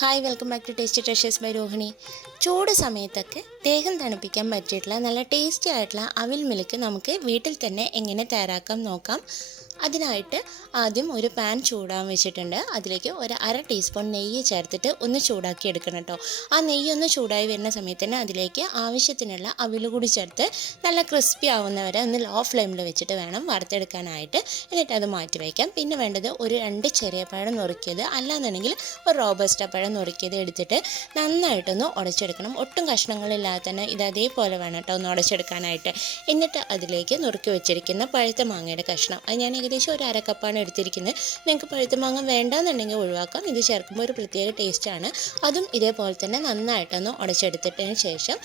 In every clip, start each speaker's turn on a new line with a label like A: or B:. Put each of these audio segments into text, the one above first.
A: Hi welcome back to tasty treasures by Rohini ചൂട് സമയത്തൊക്കെ ദേഹം തണുപ്പിക്കാൻ പറ്റിയിട്ടുള്ള നല്ല ടേസ്റ്റി ആയിട്ടുള്ള അവിൽ മിൽക്ക് നമുക്ക് വീട്ടിൽ തന്നെ എങ്ങനെ തയ്യാറാക്കാം നോക്കാം. അതിനായിട്ട് ആദ്യം ഒരു പാൻ ചൂടാൻ വെച്ചിട്ടുണ്ട്. അതിലേക്ക് ഒരു അര ടീസ്പൂൺ നെയ്യ് ചേർത്തിട്ട് ഒന്ന് ചൂടാക്കി എടുക്കണം കേട്ടോ ആ നെയ്യ് ഒന്ന് ചൂടായി വരുന്ന സമയത്ത് തന്നെ അതിലേക്ക് ആവശ്യത്തിനുള്ള അവിൽ കൂടി ചേർത്ത് നല്ല ക്രിസ്പി ആവുന്നവരെ ഒന്ന് ലോ ഫ്ലെയിമിൽ വെച്ചിട്ട് വേണം വറുത്തെടുക്കാനായിട്ട്. എന്നിട്ട് അത് മാറ്റി വയ്ക്കാം. പിന്നെ വേണ്ടത് ഒരു രണ്ട് ചെറിയ പഴം നുറുക്കിയത് അല്ലാന്നുണ്ടെങ്കിൽ ഒരു റോബസ്റ്റ പഴം നുറുക്കിയത് എടുത്തിട്ട് നന്നായിട്ടൊന്ന് ഉടച്ചെടുക്കണം. ഒട്ടും കഷ്ണങ്ങളില്ലാതെ തന്നെ ഇത് അതേപോലെ വേണം കേട്ടോ ഒന്ന് ഉടച്ചെടുക്കാനായിട്ട്. എന്നിട്ട് അതിലേക്ക് നുറുക്കി വെച്ചിരിക്കുന്ന പഴുത്ത മാങ്ങയുടെ കഷ്ണം. അത് ഞാൻ ഏകദേശം ഒരു അരക്കപ്പാണ് എടുത്തിരിക്കുന്നത്. നിങ്ങൾക്ക് പഴുത്ത മാങ്ങ വേണ്ടാന്നുണ്ടെങ്കിൽ ഒഴിവാക്കാം. ഇത് ചേർക്കുമ്പോൾ ഒരു പ്രത്യേക ടേസ്റ്റാണ് അതും ഇതേപോലെ തന്നെ നന്നായിട്ടൊന്ന് ഉടച്ചെടുത്തിട്ടതിന് ശേഷം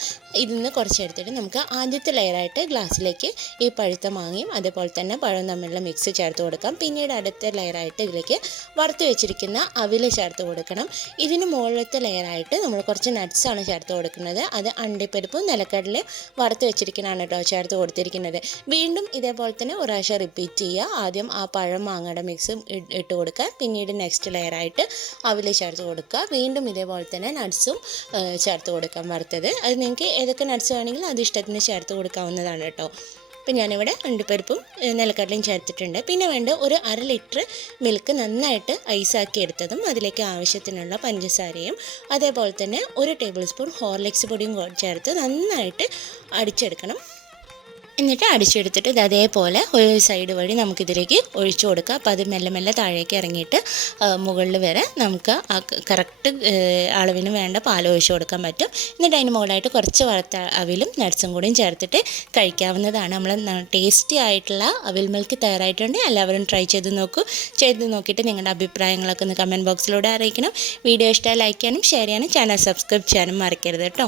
A: ഇതിൽ നിന്ന് കുറച്ചെടുത്തിട്ട് നമുക്ക് ആദ്യത്തെ ലെയറായിട്ട് ഗ്ലാസ്സിലേക്ക് ഈ പഴുത്ത മാങ്ങയും അതേപോലെ തന്നെ പഴം തമ്മിലുള്ള മിക്സ് ചേർത്ത് കൊടുക്കാം. പിന്നീട് അടുത്ത ലെയറായിട്ട് ഇതിലേക്ക് വറുത്ത് വെച്ചിരിക്കുന്ന അവിൽ ചേർത്ത് കൊടുക്കണം. ഇതിന് മുകളിലത്തെ ലെയറായിട്ട് നമ്മൾ കുറച്ച് നട്ട്സാണ് ചേർത്ത് കൊടുക്കുന്നത്. അത് അണ്ടിപ്പരിപ്പും നിലക്കടലയും വറുത്ത് വെച്ചിരിക്കുന്നതാണ് കേട്ടോ ചേർത്ത് കൊടുത്തിരിക്കുന്നത്. വീണ്ടും ഇതേപോലെ തന്നെ ഒരാഴ്ച റിപ്പീറ്റ് ചെയ്യുക. ആദ്യം ആ പഴം മാങ്ങയുടെ മിക്സും ഇട്ട് കൊടുക്കുക. പിന്നീട് നെക്സ്റ്റ് ലെയറായിട്ട് അവിൽ ചേർത്ത് കൊടുക്കുക. വീണ്ടും ഇതേപോലെ തന്നെ നട്ട്സും ചേർത്ത് കൊടുക്കാം വറുത്തത്. അത് നിങ്ങൾക്ക് ഏതൊക്കെ നട്ട്സ് വേണമെങ്കിലും അത് ഇഷ്ടത്തിന് ചേർത്ത് കൊടുക്കാവുന്നതാണ് കേട്ടോ. ഇപ്പം ഞാനിവിടെ അണ്ടിപ്പരിപ്പും നിലക്കടലയും ചേർത്തിട്ടുണ്ട്. പിന്നെ വേണ്ട ഒരു അര ലിറ്റർ മിൽക്ക് നന്നായിട്ട് ഐസാക്കി എടുത്തതും അതിലേക്ക് ആവശ്യത്തിനുള്ള പഞ്ചസാരയും അതേപോലെ തന്നെ ഒരു ടേബിൾ സ്പൂൺ ഹോർലിക്സ് പൊടിയും ചേർത്ത് നന്നായിട്ട് അടിച്ചെടുക്കണം. എന്നിട്ട് അടിച്ചെടുത്തിട്ട് ഇത് അതേപോലെ ഒരു സൈഡ് വഴി നമുക്കിതിലേക്ക് ഒഴിച്ചു കൊടുക്കുക. അപ്പോൾ അത് മെല്ലെ മെല്ലെ താഴേക്ക് ഇറങ്ങിയിട്ട് മുകളിൽ വരെ നമുക്ക് ആ കറക്റ്റ് അളവിന് വേണ്ട പാൽ ഒഴിച്ചു കൊടുക്കാൻ പറ്റും. എന്നിട്ട് അതിന് മുകളിലായിട്ട് കുറച്ച് വറുത്ത അവിലും നട്സും കൂടിയും ചേർത്തിട്ട് കഴിക്കാവുന്നതാണ്. നമ്മൾ ടേസ്റ്റി ആയിട്ടുള്ള അവിൽ മിൽക്ക് തയ്യാറായിട്ടുണ്ട്. എല്ലാവരും ട്രൈ ചെയ്ത് നോക്കൂ. ചെയ്ത് നോക്കിയിട്ട് നിങ്ങളുടെ അഭിപ്രായങ്ങളൊക്കെ ഒന്ന് കമന്റ് ബോക്സിലൂടെ അറിയിക്കണം. വീഡിയോ ഇഷ്ടമായി ലൈക്ക് ചെയ്യാനും ഷെയർ ചെയ്യാനും ചാനൽ സബ്സ്ക്രൈബ് ചെയ്യാനും മറക്കരുത് കേട്ടോ.